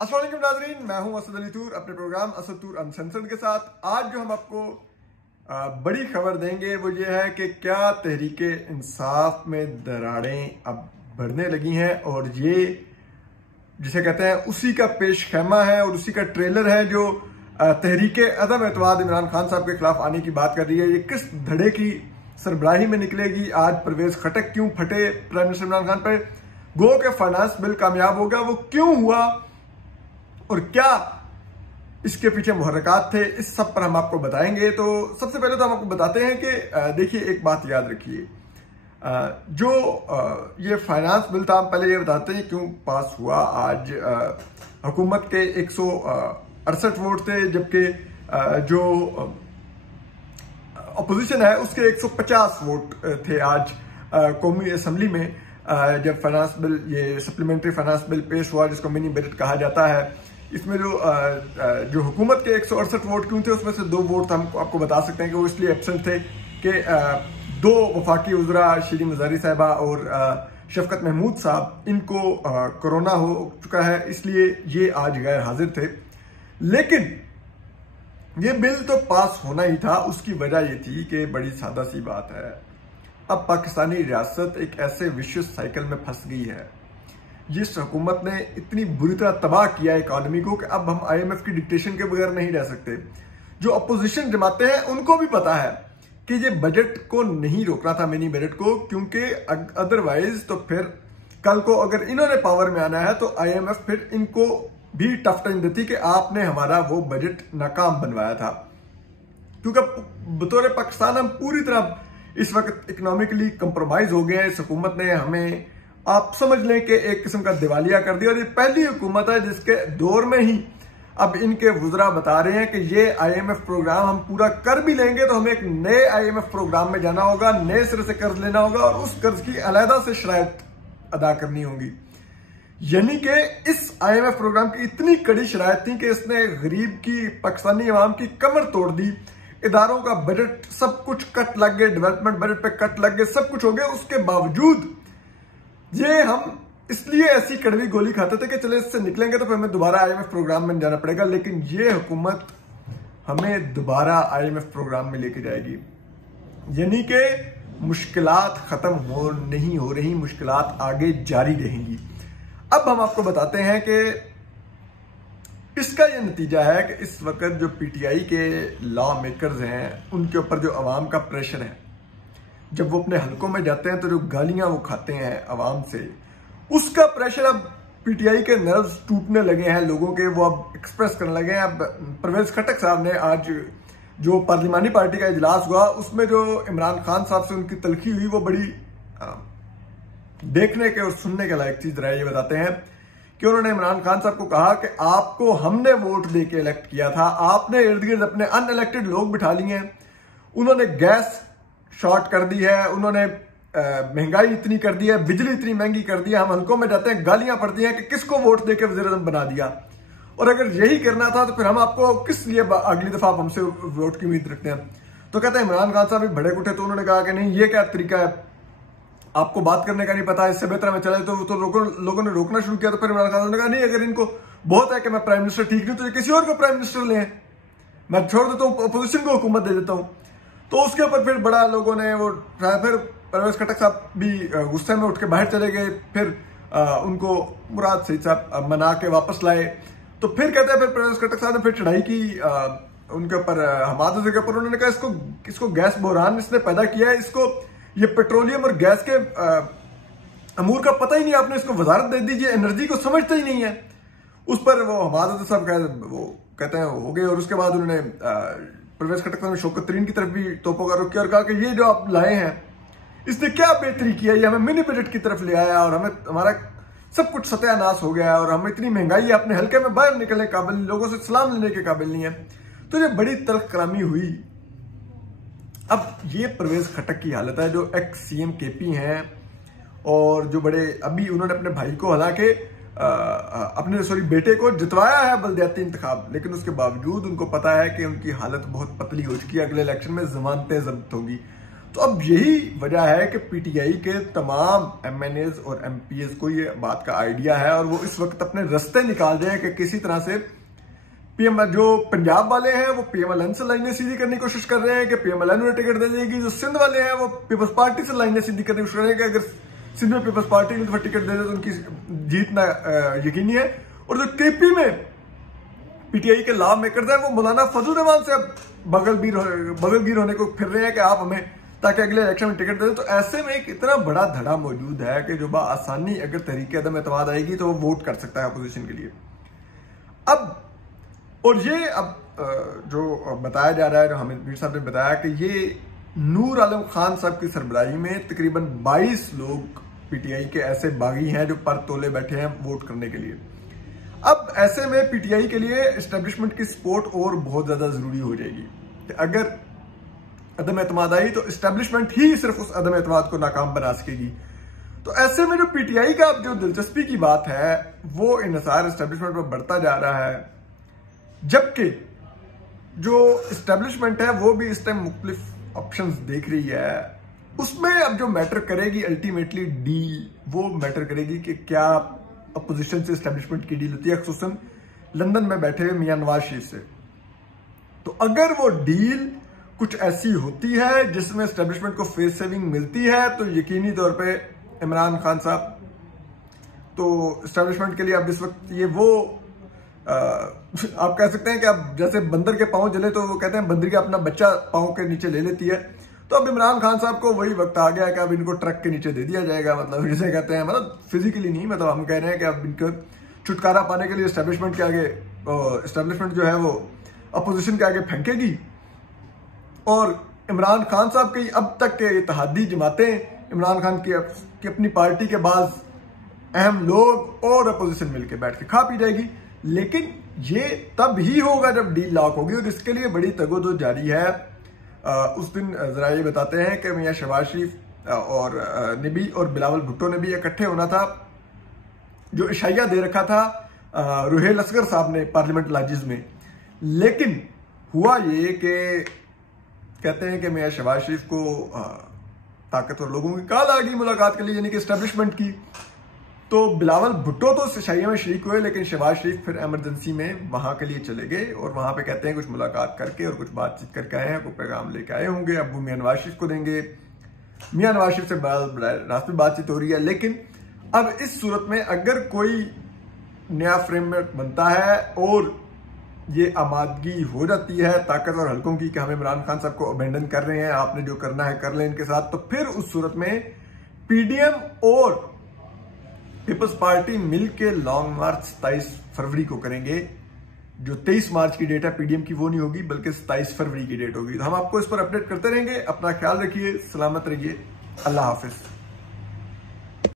अस्सलाम वालेकुम नाज़रीन, मैं हूं असद अली तूर अपने प्रोग्राम असद तूर अनसेंसर्ड के साथ। आज जो हम आपको बड़ी खबर देंगे वो ये है कि क्या तहरीके इंसाफ में दरारें अब बढ़ने लगी हैं और ये जिसे कहते हैं उसी का पेश खैमा है और उसी का ट्रेलर है जो तहरीके अदम एतमाद इमरान खान साहब के खिलाफ आने की बात कर रही है। ये किस धड़े की सरबराही में निकलेगी? आज परवेज खटक क्यों फटे प्राइम मिनिस्टर इमरान खान पर? गो के फाइनेंस बिल कामयाब हो गया, वो क्यों हुआ और क्या इसके पीछे मुहर्रकात थे, इस सब पर हम आपको बताएंगे। तो सबसे पहले तो हम आपको बताते हैं कि देखिए, एक बात याद रखिए, जो ये फाइनेंस बिल था, हम पहले ये बताते हैं क्यों पास हुआ। आज हुकूमत के 168 वोट थे, जबकि जो अपोजिशन है उसके 150 वोट थे आज कौमी असम्बली में, जब फाइनेंस बिल, ये सप्लीमेंट्री फाइनेंस बिल पेश हुआ जिसको मिनी बजट कहा जाता है। इसमें जो हुकूमत के 168 वोट क्यों थे, उसमें से 2 वोट हम आपको बता सकते हैं कि वो इसलिए एब्सेंट थे कि 2 वफाकी उज़रा शीरीन मज़ारी साहिबा और शफकत महमूद साहब, इनको कोरोना हो चुका है, इसलिए ये आज गैर हाजिर थे। लेकिन ये बिल तो पास होना ही था। उसकी वजह ये थी कि बड़ी सादा सी बात है, अब पाकिस्तानी रियासत एक ऐसे विशेष साइकिल में फंस गई है जिस हुकूमत ने इतनी बुरी तरह तबाह किया इकॉनमी को कि अब हम IMF की डिक्टेशन के बगैर नहीं रह सकते। जो अपोजिशन जमाते हैं उनको भी पता है कि ये बजट को नहीं रोकना था, मिनी बजट को, क्योंकि अदरवाइज तो फिर कल को अगर इन्होंने पावर में आना है तो IMF फिर इनको भी टफ टाइम देती कि आपने हमारा वो बजट नाकाम बनवाया था। क्योंकि बतौर पाकिस्तान हम पूरी तरह इस वक्त इकोनॉमिकली कंप्रोमाइज हो गए हैं। इस हुकूमत ने हमें, आप समझ लें कि एक किस्म का दिवालिया कर दिया, और ये पहली हुकूमत है जिसके दौर में ही अब इनके वुज़रा बता रहे हैं कि ये IMF प्रोग्राम हम पूरा कर भी लेंगे तो हमें एक नए IMF प्रोग्राम में जाना होगा, नए सिरे से कर्ज लेना होगा और उस कर्ज की अलहदा से शराइत अदा करनी होगी। यानी कि इस IMF प्रोग्राम की इतनी कड़ी शराइत थी कि इसने गरीब की, पाकिस्तानी अवाम की कमर तोड़ दी। इदारों का बजट सब कुछ कट लग गए, डेवलपमेंट बजट पे कट लग गए, सब कुछ हो गया। उसके बावजूद ये हम इसलिए ऐसी कड़वी गोली खाते थे कि चले इससे निकलेंगे तो फिर हमें दोबारा IMF प्रोग्राम में जाना पड़ेगा। लेकिन ये हुकूमत हमें दोबारा IMF प्रोग्राम में लेके जाएगी। यानी कि मुश्किलात खत्म नहीं हो रही, मुश्किलात आगे जारी रहेंगी। अब हम आपको बताते हैं कि इसका यह नतीजा है कि इस वक्त जो PTI के लॉ मेकर्स हैं उनके ऊपर जो अवाम का प्रेशर है, जब वो अपने हलकों में जाते हैं तो जो गालियां वो खाते हैं अवाम से, उसका प्रेशर अब PTI के नर्व्स टूटने लगे हैं लोगों के, वो अब एक्सप्रेस करने लगे हैं। अब परवेज खटक साहब ने आज जो पार्लिमानी पार्टी का इजलास हुआ उसमें जो इमरान खान साहब से उनकी तलखी हुई, वो बड़ी देखने के और सुनने के लायक चीज रहा है। ये बताते हैं कि उन्होंने इमरान खान साहब को कहा कि आपको हमने वोट दे के इलेक्ट किया था, आपने इर्द गिर्द अपने अनइलेक्टेड लोग बिठा लिए हैं। उन्होंने गैस शॉर्ट कर दी है, उन्होंने महंगाई इतनी कर दी है, बिजली इतनी महंगी कर दी है, हम हलकों में जाते हैं गालियां पड़ती हैं कि किसको वोट देकर वज़ीर-ए-आज़म बना दिया। और अगर यही करना था तो फिर हम आपको किस लिए अगली दफा आप हमसे वोट की उम्मीद रखते हैं? तो कहते हैं इमरान खान साहब भी भड़क उठे, तो उन्होंने कहा कि नहीं, ये क्या तरीका है, आपको बात करने का नहीं पता, इससे बेहतर में चले। तो लोगों ने रोकना शुरू किया। तो फिर इमरान खान ने कहा नहीं, अगर इनको बहुत है कि मैं प्राइम मिनिस्टर ठीक नहीं तो किसी और को प्राइम मिनिस्टर ले, मैं छोड़ देता हूँ, अपोजिशन को हुकूमत दे देता हूँ। तो उसके ऊपर फिर बड़ा लोगों ने वो, फिर परवेज खटक साहब भी गुस्से में उठ के बाहर चले गए। फिर उनको मुराद सईद साहब मना के वापस लाए। तो फिर कहते हैं फिर परवेज खटक साहब ने फिर चढ़ाई की उनके ऊपर, हमाद अज़हर के ऊपर। उन्होंने कहा इसको गैस बहरान इसने पैदा किया है, इसको ये पेट्रोलियम और गैस के अमूर का पता ही नहीं, आपने इसको वजारत दे दीजिए, एनर्जी को समझता ही नहीं है। उस पर वो हमाद अज़हर साहब वो कहते हैं हो गए। और उसके बाद उन्होंने परवेज खटक साहब ने शौकत तरीन की तरफ भी तोपों का रुख किया और कहा कि ये जो आप लाए हैं इसने क्या बेहतरी किया, ये हमें मिनी बजट की तरफ ले आया और हमें, हमारा सब कुछ सत्यानाश हो गया और हमें इतनी महंगाई है, अपने हल्के में बाहर निकलने के काबिल, लोगों से सलाम लेने के काबिल नहीं है। तो ये बड़ी तल्ख कलामी हुई। अब ये परवेज खटक की हालत है, जो एक्स CM KP हैं और जो बड़े, अभी उन्होंने अपने भाई को, हालांकि अपने बेटे को जितवाया है बल्दियाती इंतखाब, लेकिन उसके बावजूद उनको पता है कि उनकी हालत बहुत पतली हो चुकी है, अगले इलेक्शन में जमानतें जब्त होंगी। तो अब यही वजह है कि पीटीआई के तमाम एमएनएज और एमपीएस को ये बात का आइडिया है और वो इस वक्त अपने रास्ते निकाल रहे हैं कि किसी तरह से पीएम जो पंजाब वाले हैं वो पीएमएलएन से लाइनें सीधी करने की कोशिश कर रहे हैं कि पीएमएलएन उन्हें टिकट दे देगी। जो सिंध वाले हैं वो पीपल्स पार्टी से लाइनें सीधी करने की कोशिश कर रहे हैं कि अगर सिंध में पीपल्स पार्टी को टिकट दे दे तो उनकी जीतना यकीनी है। और जो केपी में पीटीआई के लॉ मेकर्स हैं वो मौलाना फजल रहमान से अब बगलगीर होने को फिर रहे हैं कि आप हमें ताकि अगले इलेक्शन में टिकट दे दें। तो ऐसे में एक इतना बड़ा धड़ा मौजूद है कि जो आसानी अगर तहरीक अदम एतमाद आएगी तो वो वोट कर सकता है अपोजिशन के लिए। अब और ये अब जो बताया जा रहा है, जो हामिद मीर साहब ने बताया कि ये नूर आलम खान साहब की सरबराही में तकरीबन 22 लोग पीटीआई के ऐसे बागी हैं जो पर तोले बैठे हैं वोट करने के लिए। अब ऐसे में पीटीआई के लिए एस्टेब्लिशमेंट की सपोर्ट और बहुत ज्यादा जरूरी हो जाएगी कि अगर अदम एतमाद आई तो एस्टेब्लिशमेंट ही सिर्फ उस अदम एतमाद को नाकाम बना सकेगी। तो ऐसे में जो पीटीआई का अब जो दिलचस्पी की बात है वो इन्हिसार एस्टेब्लिशमेंट पर बढ़ता जा रहा है, जबकि जो एस्टेब्लिशमेंट है वो भी इस टाइम मुख्तलिफ ऑप्शंस देख रही है। उसमें अब जो मैटर करेगी अल्टीमेटली डील, वो मैटर करेगी कि क्या अपोजिशन से एस्टेब्लिशमेंट की डील होती है, खुसूसन लंदन में बैठे हुए मियां नवाज शरीफ से। तो अगर वो डील कुछ ऐसी होती है जिसमें एस्टेब्लिशमेंट को फेस सेविंग मिलती है तो यकीनी तौर पे इमरान खान साहब तो एस्टेब्लिशमेंट के लिए अब इस वक्त ये वो आप कह सकते हैं कि अब जैसे बंदर के पांव जले तो वो कहते हैं बंदर का अपना बच्चा पांव के नीचे ले लेती है। तो अब इमरान खान साहब को वही वक्त आ गया है कि अब इनको ट्रक के नीचे दे दिया जाएगा। मतलब जिसे कहते हैं, मतलब फिजिकली नहीं, मतलब हम कह रहे हैं कि अब इनको छुटकारा पाने के लिए एस्टेब्लिशमेंट के आगे, एस्टेब्लिशमेंट जो है वो अपोजिशन के आगे फेंकेगी। और इमरान खान साहब की अब तक के इत्तेहादी जमातें, इमरान खान की अपनी पार्टी के बाद अहम लोग और अपोजिशन मिलकर बैठ के खा पी जाएगी। लेकिन ये तब ही होगा जब डील लॉक होगी और इसके लिए बड़ी तगोदो जारी है। उस दिन जरा ये बताते हैं कि मियां शहबाज शरीफ और नबी और बिलावल भुट्टो ने भी इकट्ठे होना था, जो इशाया दे रखा था रुहेल असगर साहब ने पार्लियामेंट लाजिज में। लेकिन हुआ ये कि कहते हैं कि मियां शहबाज शरीफ को ताकतवर लोगों की कॉल आ गई मुलाकात के लिए, यानी कि एस्टेब्लिशमेंट की। तो बिलावल भुट्टो तो इशाया में शरीक हुए, लेकिन शहबाज शरीफ फिर एमरजेंसी में वहां के लिए चले गए और वहां पे कहते हैं कुछ मुलाकात करके और कुछ बातचीत करके आए हैं, कोई पैगाम लेके आए होंगे। अब वो मियां नवाज शरीफ को देंगे। मियां नवाज शरीफ से रास्ते बातचीत हो रही है। लेकिन अब इस सूरत में अगर कोई नया फ्रेमवर्क बनता है और ये आमादगी हो जाती है ताकतवर हल्कों की कि हम इमरान खान साहब को अबेंडन कर रहे हैं, आपने जो करना है कर लें इनके साथ, तो फिर उस सूरत में पीडीएम और पीपल्स पार्टी मिलके लॉन्ग मार्च 27 फरवरी को करेंगे। जो 23 मार्च की डेट है पीडीएम की वो नहीं होगी, बल्कि 27 फरवरी की डेट होगी। तो हम आपको इस पर अपडेट करते रहेंगे। अपना ख्याल रखिए, सलामत रहिए, अल्लाह हाफिज।